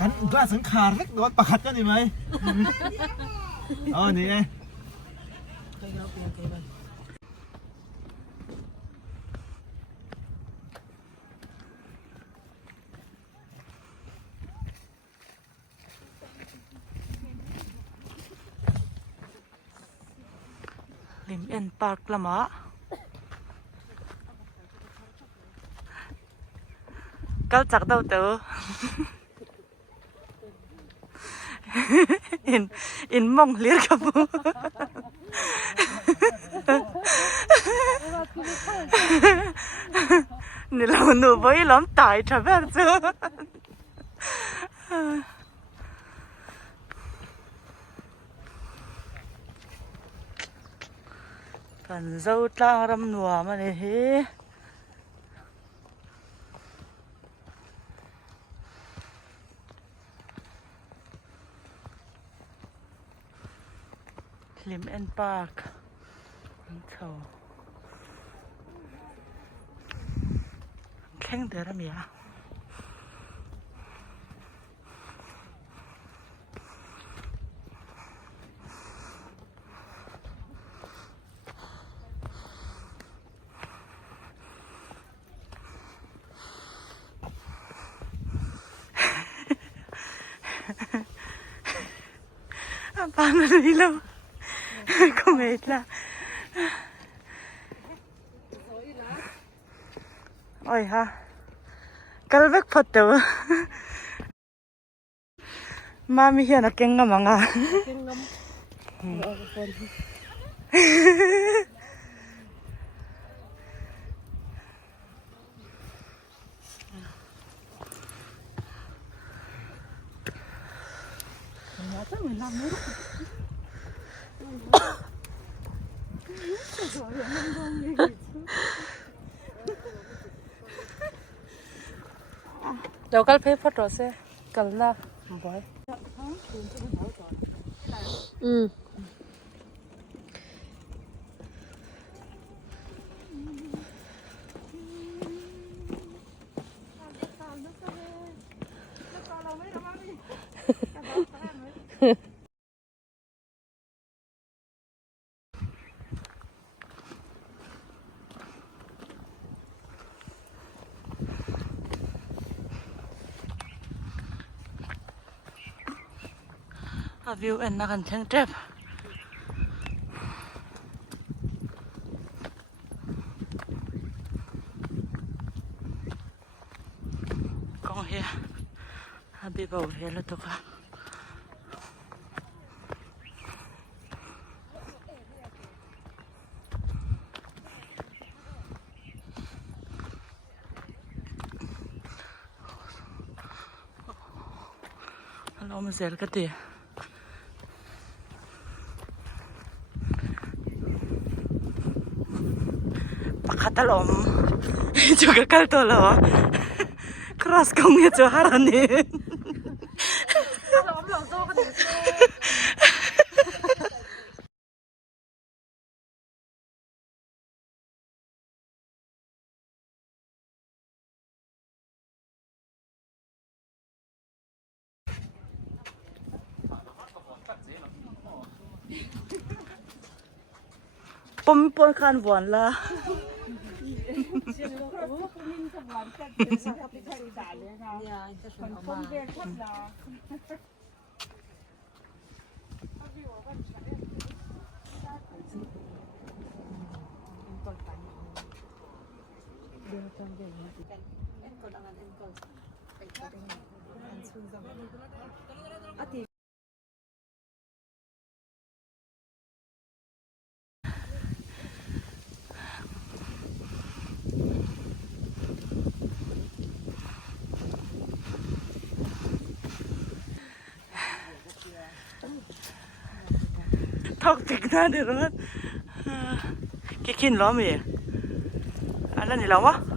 กันกล้าสังขารเล็กน้อยประคัดกันได้ไหมอ๋อนี่ไงลิมเอ็นปาร์กละมะก็จักเต้าเต๋ออินมองเลียกับมูนี่เราหนูไปล้อมตายทำแบบเจอกันเจ้าตางรำหนัวมาเลยเฮ้ลิมเอ็นปาร์คเขาแข่งเดือดมีอ่ะปานอะไรแล้วก็ไม่ละโอ้ยฮะกัลเวกพัดเตอมามีเหี้ยนักเก่งงมั้งอ่ะเดี๋ยวกัลเพย์พัดรถเซ่กัลล่ะบอยวิวเอ็นนักกันเชิงเจ็บกองเฮียฮับบี้บอกเฮียแล้วตัวค่ะเรามาเสียกันตีPakat-alom juga kalto lo keras kongnya joharan nih pemimpin kan buan lah topik na di rumah kikin lo mi, ada nih lama.